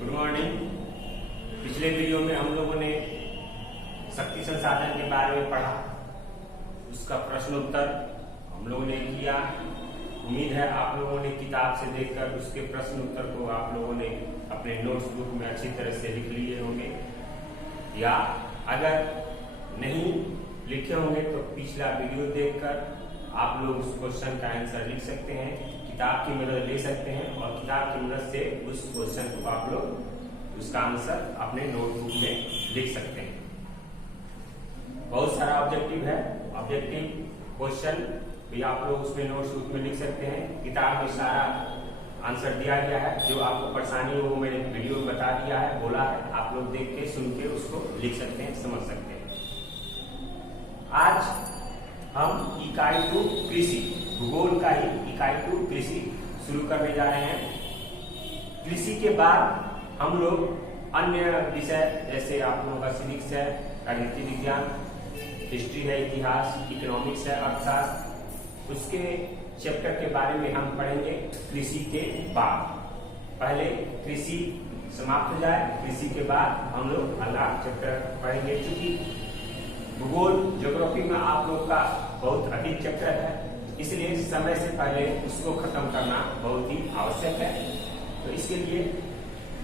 Good morning. पिछले video में हम लोगों ने शक्ति संसाधन के बारे में पढ़ा, उसका प्रश्न उत्तर हम लोगों ने किया। उम्मीद है आप लोगों ने किताब से देखकर उसके प्रश्न उत्तर को आप लोगों ने अपने नोट्स बुक में अच्छी तरह से लिख लिए होंगे, या अगर नहीं लिखे होंगे तो पिछला वीडियो देखकर आप लोग उस क्वेश्चन का आंसर लिख सकते हैं, किताब की मदद ले सकते हैं और किताब की मदद से उस क्वेश्चन को आप लोग उसका आंसर अपने नोटबुक में लिख सकते हैं। बहुत सारा ऑब्जेक्टिव है, ऑब्जेक्टिव क्वेश्चन भी आप लोग उसमें नोटबुक में लिख सकते हैं। किताब में सारा आंसर दिया गया है, जो आपको परेशानी हो वो मैंने वीडियो में बता दिया है, बोला है, आप लोग देख के सुन के उसको लिख सकते हैं, समझ सकते हैं। आज हम इकाई 2 कृषि, भूगोल का ही इकाई 2 कृषि शुरू करने जा रहे हैं। कृषि के बाद हम लोग अन्य विषय जैसे आप लोगों का सिविक्स है, राजनीति विज्ञान, हिस्ट्री है, इतिहास, इकोनॉमिक्स है, अर्थशास्त्र, उसके चैप्टर के बारे में हम पढ़ेंगे कृषि के बाद। पहले कृषि समाप्त हो जाए, कृषि के बाद हम लोग अगला चैप्टर पढ़ेंगे। क्योंकि भूगोल ज्योग्राफी में आप लोग का बहुत अधिक चैप्टर है, इसलिए समय से पहले उसको खत्म करना बहुत ही आवश्यक है। तो इसके लिए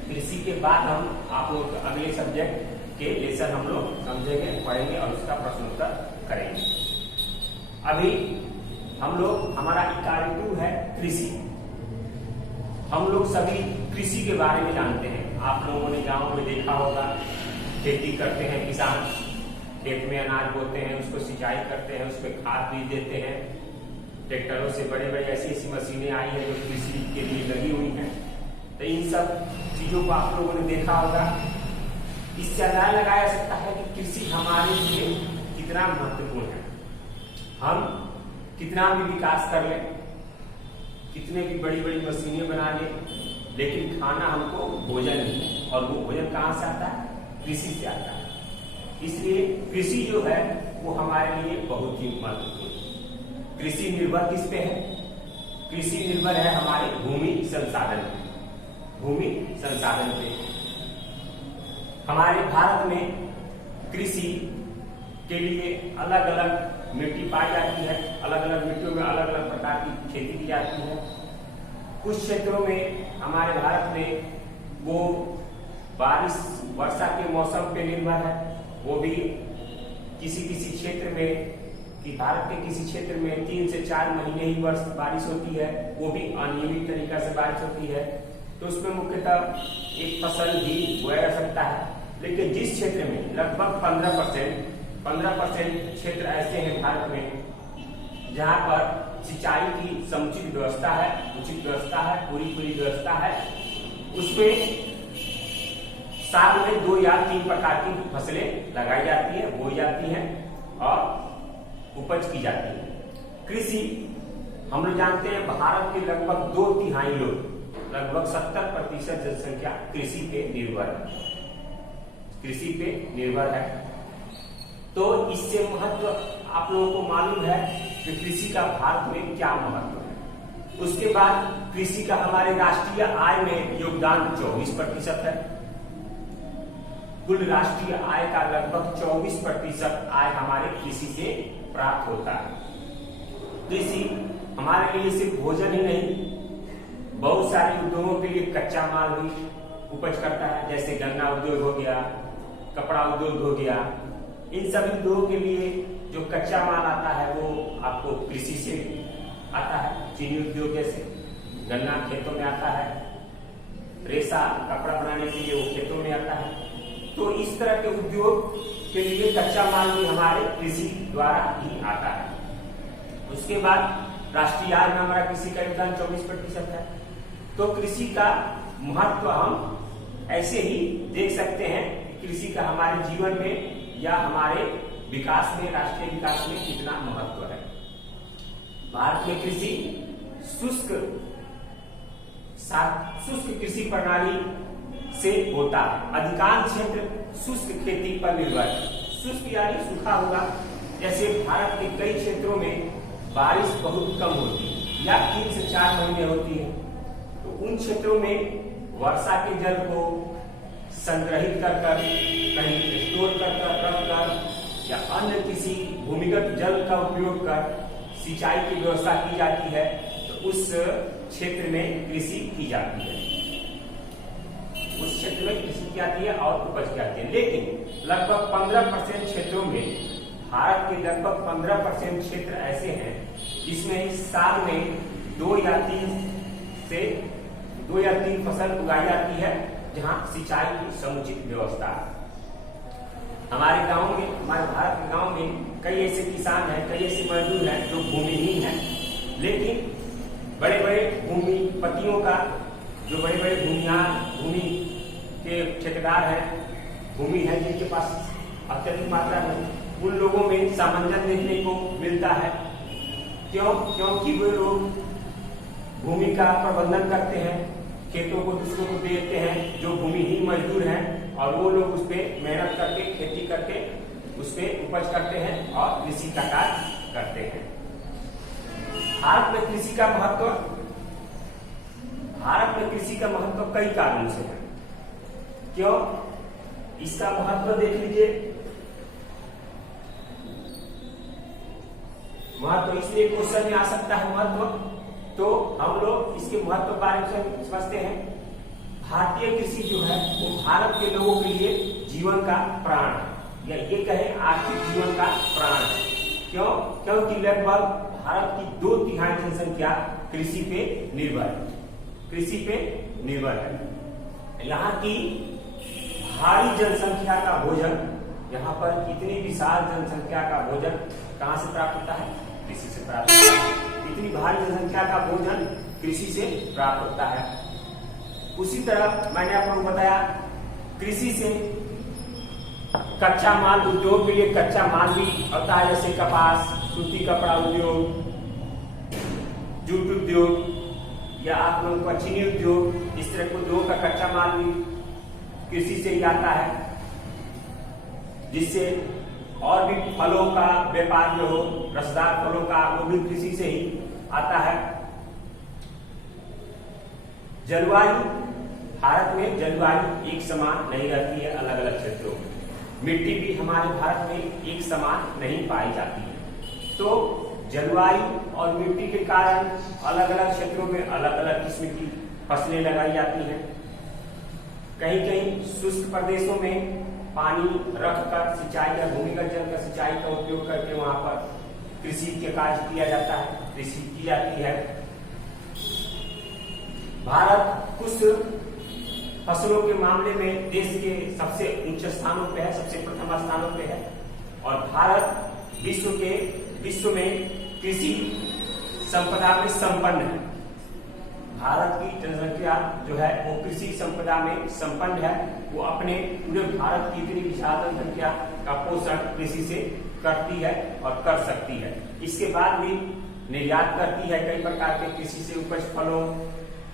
कृषि के बाद हम आप लोग अगले सब्जेक्ट के लेसन हम लोग समझेंगे, पढ़ेंगे और उसका प्रश्न उत्तर करेंगे। अभी हम लोग, हमारा इकाई 2 है कृषि। हम लोग सभी कृषि के बारे में जानते हैं। आप लोगों ने गांव में देखा होगा, खेती करते हैं किसान, खेत में अनाज बोते हैं, उसको सिंचाई करते हैं, उसमें खाद बीज देते हैं। ट्रैक्टरों से बड़े बड़े ऐसी ऐसी मशीनें आई है जो कृषि के लिए लगी हुई हैं। तो इन सब चीजों को आप लोगों ने देखा होगा। इससे अंदाजा लगाया जा सकता है कि कृषि हमारे लिए कितना महत्वपूर्ण है। हम कितना भी विकास कर लें, कितने भी बड़ी बड़ी मशीनें बना लें, लेकिन खाना हमको भोजन नहीं है, और वो भोजन कहाँ से आता है? कृषि से आता है। इसलिए कृषि जो है वो हमारे लिए बहुत ही महत्वपूर्ण है। कृषि निर्भर किस पे है? कृषि निर्भर है हमारे भूमि संसाधन पे। भूमि संसाधन पे हमारे भारत में कृषि के लिए अलग अलग मिट्टी पाई जाती है, अलग अलग मिट्टियों में अलग अलग प्रकार की खेती की जाती है। कुछ क्षेत्रों में हमारे भारत में वो बारिश वर्षा के मौसम पे निर्भर है, वो भी किसी किसी क्षेत्र में, कि भारत के किसी क्षेत्र में 3 से 4 महीने ही बारिश होती है, वो भी अनियमित तरीका से बारिश होती है। तो उसमें मुख्यतः एक फसल भी बोया जा सकता है। लेकिन जिस क्षेत्र में लगभग 15% क्षेत्र ऐसे हैं भारत में जहां पर सिंचाई की समुचित व्यवस्था है, उचित व्यवस्था है, पूरी व्यवस्था है, उसमें साल में 2 या 3 प्रकार की फसलें लगाई जाती है, बोई जाती हैं और उपज की जाती है। कृषि हम लोग जानते हैं भारत के लगभग 2/3 लोग, लगभग 70% जनसंख्या कृषि पे निर्भर है, कृषि पे निर्भर है। तो इससे महत्व आप लोगों को मालूम है कि कृषि का भारत में क्या महत्व है। उसके बाद कृषि का हमारे राष्ट्रीय आय में योगदान 24% है। कुल राष्ट्रीय आय का लगभग 24% आय हमारे कृषि से प्राप्त होता है। कृषि हमारे लिए सिर्फ भोजन ही नहीं, बहुत सारे उद्योगों के लिए कच्चा माल भी उपज करता है, जैसे गन्ना उद्योग हो गया, कपड़ा उद्योग हो गया। इन सभी उद्योगों के लिए जो कच्चा माल आता है वो आपको कृषि से आता है। चीनी उद्योग जैसे गन्ना खेतों में आता है, रेशा कपड़ा बनाने के लिए वो खेतों में आता है। तो इस तरह के उद्योग के लिए कच्चा माल भी हमारे कृषि द्वारा ही आता है। उसके बाद राष्ट्रीय आय में हमारा कृषि का योगदान 24% है। तो कृषि का महत्व हम ऐसे ही देख सकते हैं, कृषि का हमारे जीवन में या हमारे विकास में, राष्ट्रीय विकास में कितना महत्व है। भारत में कृषि शुष्क कृषि प्रणाली से होता है। अधिकांश क्षेत्र शुष्क खेती पर निर्भर है। शुष्क यानी सूखा होगा। जैसे भारत के कई क्षेत्रों में बारिश बहुत कम होती है या 3 से 4 महीने होती है, तो उन क्षेत्रों में वर्षा के जल को संग्रहित कर कहीं स्टोर कर रखकर या अन्य किसी भूमिगत जल का उपयोग कर सिंचाई की व्यवस्था की जाती है, तो उस क्षेत्र में कृषि की जाती है, उस क्षेत्र में कृषि की जाती है और उपज की जाती है। लेकिन लगभग 15% क्षेत्रों में, भारत के लगभग 15% क्षेत्र ऐसे हैं जिसमें साल में 2 या 3 फसल उगाई जाती है, जहां सिंचाई की समुचित व्यवस्था है। हमारे गांव में, हमारे भारत के गांव में कई ऐसे किसान हैं, कई ऐसे मजदूर हैं जो भूमिहीन हैं, लेकिन बड़े बड़े भूमिपतियों का, जो बड़े बड़े भूमि के ठेकेदार हैं, भूमि है जिनके पास अत्यधिक मात्रा में, उन लोगों में सामंजस्य देखने को मिलता है। क्योंकि वे लोग भूमि का प्रबंधन करते हैं, खेतों को दूसरों को देते हैं जो भूमिहीन मजदूर हैं, और वो लोग उस पर मेहनत करके, खेती करके उस पर उपज करते हैं और कृषि का कार्य करते हैं। भारत में कृषि का महत्व कई कारणों से है। क्यों इसका महत्व देख लीजिए। महत्व इसलिए क्वेश्चन में आ सकता है महत्व, तो हम लोग इसके महत्व के बारे में समझते हैं। भारतीय कृषि जो है वो भारत के लोगों के लिए जीवन का प्राण है, या ये कहें आर्थिक जीवन का प्राण है। क्यों? क्योंकि लगभग भारत की 2/3 जनसंख्या कृषि पे निर्भर है। यहाँ की भारी जनसंख्या का भोजन, यहाँ पर इतनी विशाल जनसंख्या का भोजन कहाँ से प्राप्त होता है? कृषि से प्राप्त होता है। इतनी भारी जनसंख्या का भोजन कृषि से प्राप्त होता है। उसी तरह मैंने आपको बताया, कृषि से कच्चा माल उद्योग के लिए कच्चा माल भी होता है, जैसे कपास, सूती कपड़ा उद्योग, जूट उद्योग, या आप लोगों का चीनी उद्योग, इस तरह के उद्योग का कच्चा माल भी कृषि से ही आता है, जिससे और भी फलों का व्यापार जो हो, रसदार फलों का, वो भी कृषि से ही आता है। जलवायु, भारत में जलवायु एक समान नहीं रहती है, अलग अलग क्षेत्रों में। मिट्टी भी हमारे भारत में एक समान नहीं पाई जाती है, तो जलवायु और मिट्टी के कारण अलग अलग क्षेत्रों में अलग अलग किस्म की फसलें लगाई जाती हैं। कहीं कहीं शुष्क प्रदेशों में पानी रखकर सिंचाई या भूमिगत जल का सिंचाई का उपयोग करके वहां पर कृषि के कार्य किया जाता है, कृषि की जाती है। भारत कुछ फसलों के मामले में देश के सबसे उच्च स्थानों पे है, सबसे प्रथम स्थानों पे है, और भारत विश्व में कृषि संपदा में संपन्न है। भारत की जनसंख्या जो है वो कृषि संपदा में संपन्न है। वो अपने पूरे भारत की इतनी विशाल जनसंख्या का पोषण कृषि से करती है और कर सकती है। इसके बाद भी निर्यात करती है कई प्रकार के कृषि से उपज फलों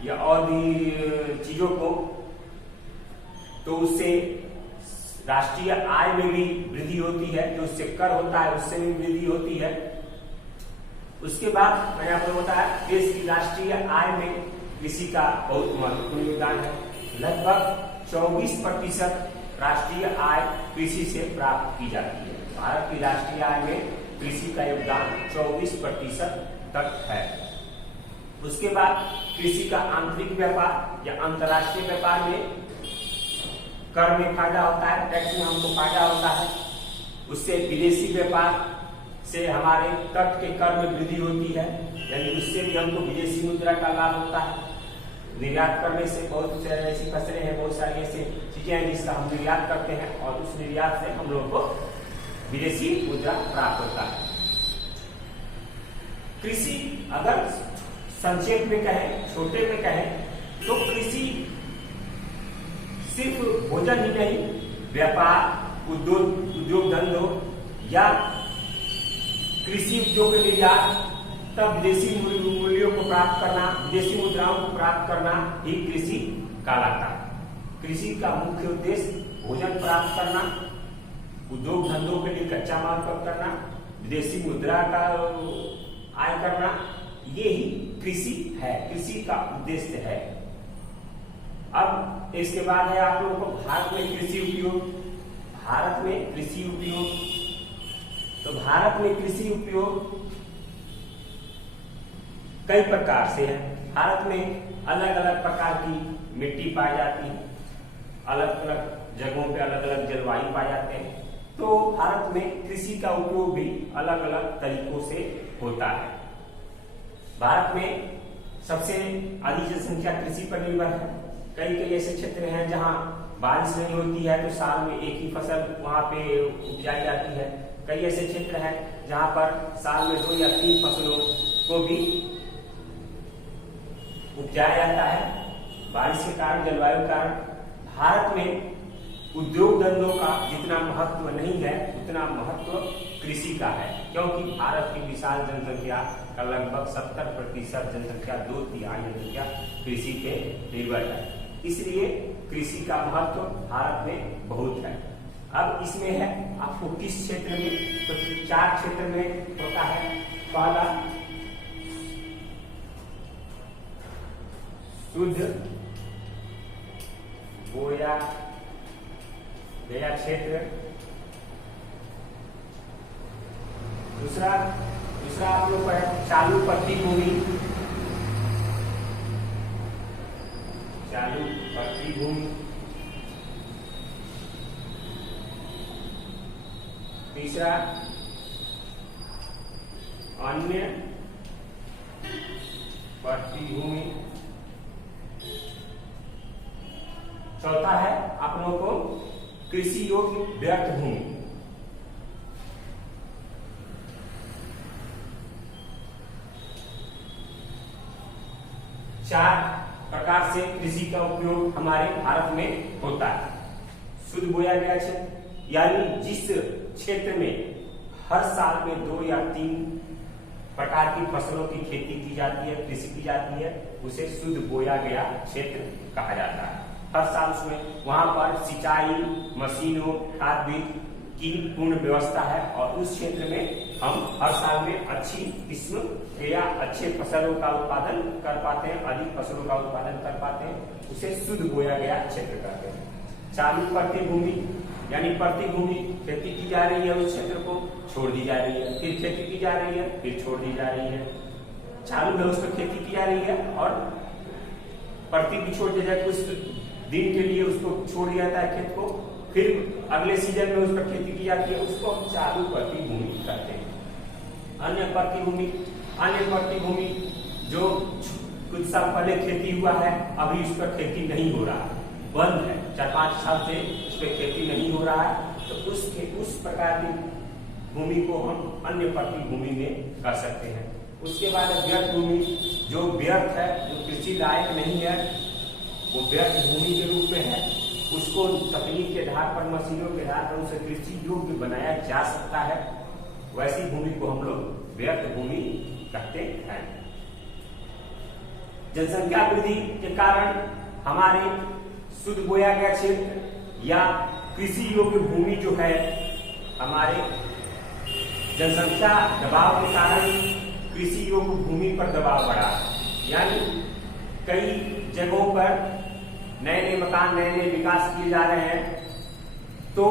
या और भी चीजों को, तो उससे राष्ट्रीय आय में भी वृद्धि होती है, जो उससे कर होता है उससे भी वृद्धि होती है। उसके बाद मैंने आपको बताया, देश की राष्ट्रीय आय में कृषि का बहुत महत्वपूर्ण योगदान है। लगभग 24% राष्ट्रीय आय कृषि से प्राप्त की जाती है। भारत की राष्ट्रीय आय में कृषि का योगदान 24% तक है। उसके बाद कृषि का आंतरिक व्यापार या अंतर्राष्ट्रीय व्यापार में कर में फायदा होता है, टैक्स में हमको फायदा होता है। उससे विदेशी व्यापार से हमारे तट के कर में वृद्धि होती है, यानी उससे भी हमको विदेशी मुद्रा का लाभ होता है। निर्यात करने से बहुत ऐसी फसलें हैं, बहुत सारी ऐसी चीजें हैं जिसका हम निर्यात करते हैं, और उस निर्यात से हम लोगों को विदेशी मुद्रा प्राप्त होता है। कृषि अगर संक्षेप में कहें, छोटे में कहें, तो कृषि सिर्फ भोजन ही नहीं, व्यापार, उद्योग धंधों या कृषि उद्योग के निर्यात, तब विदेशी मूल्यों को प्राप्त करना, विदेशी मुद्राओं को प्राप्त करना ही कृषि कहलाता है। कृषि का मुख्य उद्देश्य भोजन प्राप्त करना, उद्योग धंधों के लिए कच्चा माल प्राप्त करना, विदेशी मुद्रा का आय करना, ये ही कृषि है, कृषि का उद्देश्य है। अब इसके बाद है आप लोगों को भारत में कृषि उपयोग। भारत में कृषि उपयोग, तो भारत में कृषि उपयोग कई प्रकार से है। भारत में अलग अलग प्रकार की मिट्टी पाई जाती है, अलग अलग जगहों पे अलग अलग जलवायु पाए जाते हैं, तो भारत में कृषि का उपयोग भी अलग अलग तरीकों से होता है। भारत में सबसे अधिक जनसंख्या कृषि पर निर्भर है। कई कई ऐसे क्षेत्र हैं जहां बारिश नहीं होती है तो साल में एक ही फसल वहां पे उपजाई जाती है। कई ऐसे क्षेत्र हैं जहां पर साल में 2 या 3 फसलों को भी उपजाया जाता है। बारिश के कारण, जलवायु के कारण भारत में उद्योग धंधों का जितना महत्व नहीं है उतना महत्व कृषि का है, क्योंकि भारत की विशाल जनसंख्या का लगभग 70% जनसंख्या, 2/3 जनसंख्या कृषि पे निर्भर है। इसलिए कृषि का महत्व भारत में बहुत है। अब इसमें है आपको किस क्षेत्र में, तो 4 क्षेत्र में होता है। पहला शुद्ध बोया गया क्षेत्र, दूसरा आप लोग का है चालू पट्टी भूमि, चालू पट्टी भूमि, तीसरा अन्य पट्टी भूमि, चौथा है आप लोगों को कृषि योग्य व्यर्थ भूमि। चार प्रकार से कृषि का उपयोग हमारे भारत में होता है। शुद्ध बोया गया क्षेत्र, यानी जिस क्षेत्र में हर साल में 2 या 3 प्रकार की फसलों की खेती की जाती है, कृषि की जाती है, उसे शुद्ध बोया गया क्षेत्र कहा जाता है। हर साल उसमें वहां पर सिंचाई, मशीनों, खाद बीज की पूर्ण व्यवस्था है और उस क्षेत्र में हम हर साल में अच्छी किस्म या अच्छे फसलों का उत्पादन कर पाते हैं, अधिक फसलों का उत्पादन कर पाते हैं, उसे शुद्ध बोया गया क्षेत्र कहते हैं। चालू पट्टी भूमि, यानी पट्टी भूमि, खेती की जा रही है, उस क्षेत्र को छोड़ दी जा रही है, फिर खेती की जा रही है, फिर छोड़ दी जा रही है। चालू है, उस पर खेती की जा रही है और पट्टी भी छोड़ दी जाए, कुछ दिन के लिए उसको छोड़ दिया जाता है खेत को, फिर अगले सीजन में उस पर खेती की जाती है, उसको हम चालू पट्टी भूमि कहते हैं। अन्य पट्टी भूमि, अन्य पट्टी भूमि जो कुछ साल पहले खेती हुआ है, अभी उस पर खेती नहीं हो रहा, बंद है, 4-5 साल से उस पर खेती नहीं हो रहा है, तो उस प्रकार की भूमि को हम अन्य पट्टी भूमि में कर सकते हैं। उसके बाद व्यर्थ भूमि, जो व्यर्थ है, जो कृषि लायक नहीं है, वो व्यर्थ भूमि के रूप में है, उसको तकनीक के आधार पर, मशीनों के आधार पर उसे कृषि योग्य बनाया जा सकता है, वैसी भूमि को हम लोग व्यर्थ भूमि कहते हैं। जनसंख्या वृद्धि के कारण हमारे शुद्ध बोया गया क्षेत्र या कृषि योग्य भूमि जो है, हमारे जनसंख्या दबाव के कारण कृषि योग्य भूमि पर दबाव बढ़ा, यानी कई जगहों पर नए नए मकान, नए नए विकास किए जा रहे हैं, तो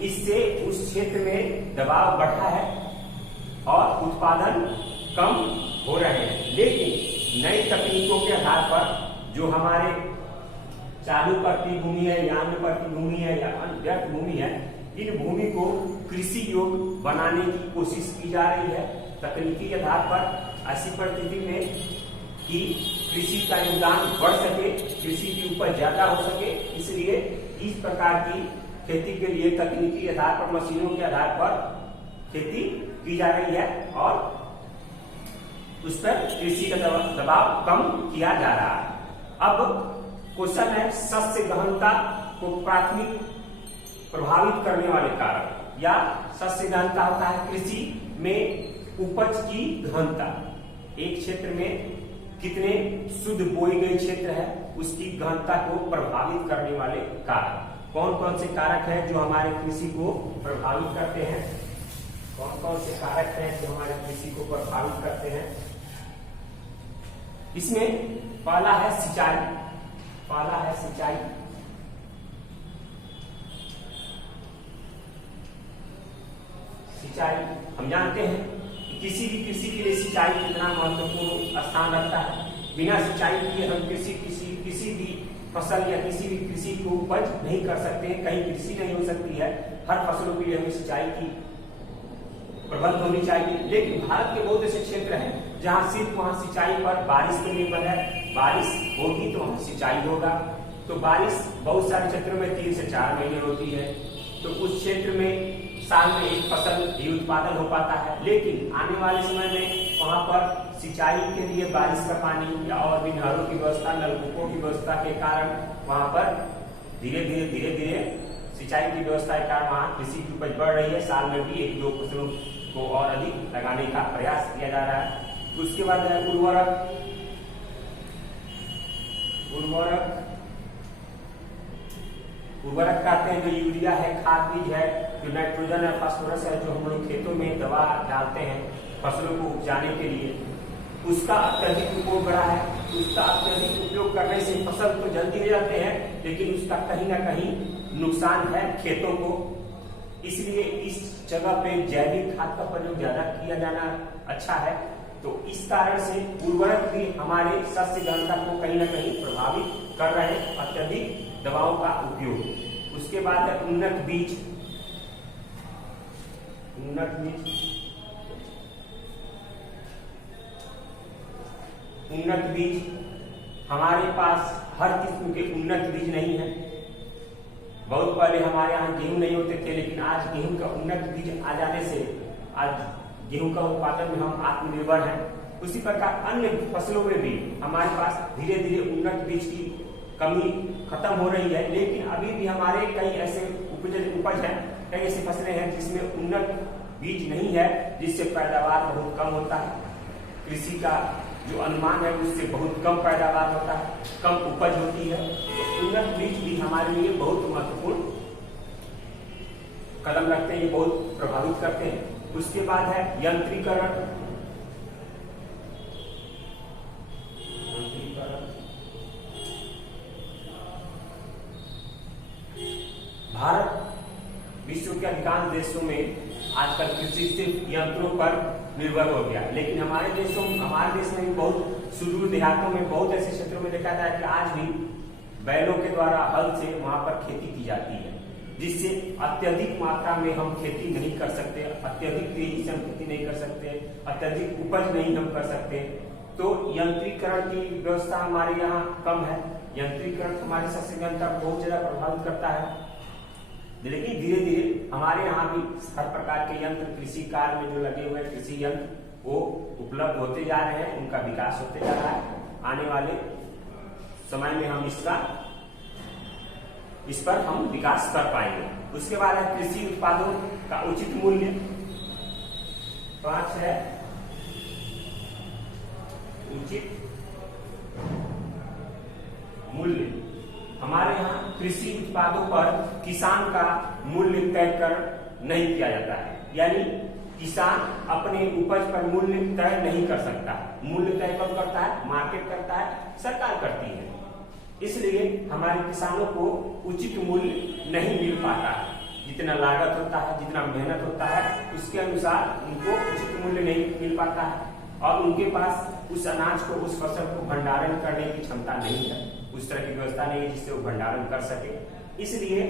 इससे उस क्षेत्र में दबाव बढ़ा है और उत्पादन कम हो रहे हैं। लेकिन नई तकनीकों के आधार पर जो हमारे चालू पट्टी भूमि है या अन्य पट्टी भूमि है या व्यर्थ भूमि है, इन भूमि को कृषि योग्य बनाने की कोशिश की जा रही है तकनीकी आधार पर। ऐसी परिस्थिति में कि कृषि का योगदान बढ़ सके, कृषि की उपज ज्यादा हो सके, इसलिए इस प्रकार की खेती के लिए तकनीकी आधार पर, मशीनों के आधार पर खेती की जा रही है और उस पर कृषि का दबाव कम किया जा रहा है। अब क्वेश्चन है, शस्य गहनता को प्राथमिक प्रभावित करने वाले कारक, या शस्य गहनता होता है कृषि में उपज की गहनता। एक क्षेत्र में कितने शुद्ध बोए गए क्षेत्र है, उसकी गहनता को प्रभावित करने वाले कारक कौन कौन से कारक हैं जो हमारे कृषि को प्रभावित करते हैं? कौन कौन से कारक हैं जो हमारे कृषि को प्रभावित करते हैं? इसमें पहला है सिंचाई। पहला है सिंचाई। सिंचाई हम जानते हैं कि किसी भी कृषि के लिए सिंचाई कितना महत्वपूर्ण स्थान रखता है। बिना सिंचाई के हम किसी भी फसल या किसी भी कृषि को उपज नहीं कर सकते हैं, कहीं कृषि नहीं हो सकती है। हर फसलों के लिए हमें सिंचाई की प्रबंध होनी चाहिए। लेकिन भारत के बहुत ऐसे क्षेत्र हैं जहां सिर्फ वहां सिंचाई पर बारिश पर निर्भर है। बारिश होगी तो वहां सिंचाई होगा। तो बारिश बहुत सारे क्षेत्रों में 3 से 4 महीने होती है, तो उस क्षेत्र में साल में एक फसल ही उत्पादन हो पाता है। लेकिन आने वाले समय में वहां पर सिंचाई के लिए बारिश का पानी या और भी नहरों की व्यवस्था, नलकूपों की व्यवस्था के कारण वहां पर धीरे धीरे सिंचाई की व्यवस्था के कारण वहां कृषि की उपज बढ़ रही है। साल में भी 1-2 फसलों को और अधिक लगाने का प्रयास किया जा रहा है। उसके बाद है उर्वरक। उर्वरक कहते हैं जो यूरिया है, खाद बीज है, जो नाइट्रोजन है, फास्फोरस है, जो हम लोग खेतों में दवा डालते हैं फसलों को उपजाने के लिए, उसका अत्यधिक उपयोग बढ़ा है। उसका अत्यधिक उपयोग करने से फसल तो जल्दी हो जाते हैं, लेकिन उसका कहीं ना कहीं नुकसान है खेतों को। इसलिए इस जगह पे जैविक खाद का प्रयोग ज्यादा किया जाना अच्छा है। तो इस कारण से उर्वरक भी हमारे शस्य घनता को कहीं ना कहीं प्रभावित कर रहे हैं, अत्यधिक दवाओं का उपयोग। उसके बाद है उन्नत बीज। उन्नत बीज हमारे पास हर किस्म के उन्नत बीज नहीं है। बहुत पहले हमारे यहाँ गेहूं नहीं होते थे, लेकिन आज गेहूं का उन्नत बीज आ जाने से आज गेहूं का उत्पादन में हम आत्मनिर्भर हैं। उसी प्रकार अन्य फसलों में भी हमारे पास धीरे धीरे उन्नत बीज की कमी खत्म हो रही है। लेकिन अभी भी हमारे कई ऐसे उपज हैं, कई ऐसी फसलें हैं जिसमें उन्नत बीज नहीं है, जिससे पैदावार बहुत कम होता है। कृषि का जो अनुमान है उससे बहुत कम पैदावार होता है, कम उपज होती है। तो उन्नत बीज भी हमारे लिए बहुत महत्वपूर्ण कदम रखते हैं, ये बहुत प्रभावित करते हैं। उसके बाद है यंत्रीकरण। भारत विश्व के अधिकांश देशों में आजकल कृषि सिर्फ यंत्रों पर निर्भर हो गया, लेकिन हमारे देश में भी बहुत सुदूर देहातों में, बहुत ऐसे क्षेत्रों में देखा जाए कि आज भी बैलों के द्वारा हल से वहां पर खेती की जाती है, जिससे अत्यधिक मात्रा में हम खेती नहीं कर सकते, अत्यधिक तेजी से हम खेती नहीं कर सकते, अत्यधिक उपज नहीं हम कर सकते। तो यंत्रीकरण की व्यवस्था हमारे यहाँ कम है। यंत्रीकरण हमारे शस्य घनता को बहुत ज्यादा प्रभावित करता है। लेकिन धीरे धीरे हमारे यहाँ भी हर प्रकार के यंत्र कृषि कार्य में जो लगे हुए कृषि यंत्र वो उपलब्ध होते जा रहे हैं, उनका विकास होते जा रहा है। आने वाले समय में हम इस पर हम विकास कर पाएंगे। उसके बाद है कृषि उत्पादों का उचित मूल्य। 5 है उचित मूल्य। हमारे यहाँ कृषि उत्पादों पर किसान का मूल्य तय कर नहीं किया जाता है, यानी किसान अपने उपज पर मूल्य तय नहीं कर सकता। मूल्य तय कौन करता है? मार्केट करता है, सरकार करती है। इसलिए हमारे किसानों को उचित मूल्य नहीं मिल पाता है। जितना लागत होता है, जितना मेहनत होता है, उसके अनुसार उनको उचित मूल्य नहीं मिल पाता है और उनके पास उस अनाज को, उस फसल को भंडारण करने की क्षमता नहीं है, उस तरह की व्यवस्था नहीं है जिससे वो भंडारण कर सके। इसलिए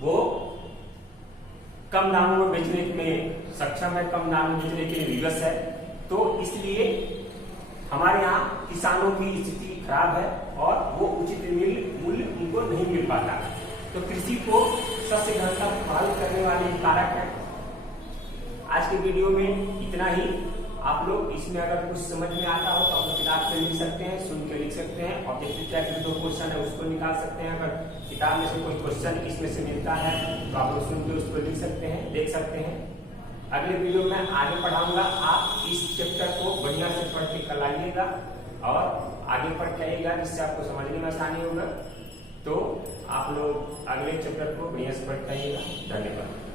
वो कम दामों में बेचने में सक्षम है, कम दामों में बेचने के लिए विवश है। तो इसलिए हमारे यहाँ किसानों की स्थिति खराब है और वो उचित मूल्य उनको नहीं मिल पाता। तो कृषि को शस्य घनता प्रभावित करने वाले कारक है। आज के वीडियो में इतना ही। आप लोग इसमें अगर कुछ समझ में आता हो तो आप किताब से लिख सकते हैं, सुन के लिख सकते हैं। ऑब्जेक्टिव टाइप के 2 क्वेश्चन है उसको निकाल सकते हैं। अगर किताब में से कोई क्वेश्चन इसमें से मिलता है तो आप लोग सुन के उसको लिख सकते हैं, देख सकते हैं। अगले वीडियो में आगे पढ़ाऊंगा। आप इस चैप्टर को बढ़िया से पढ़ के कल आइएगा और आगे पढ़ के आइएगा, जिससे आपको समझने में आसानी होगा। तो आप लोग अगले चैप्टर को बढ़िया से पढ़ के आइएगा। धन्यवाद।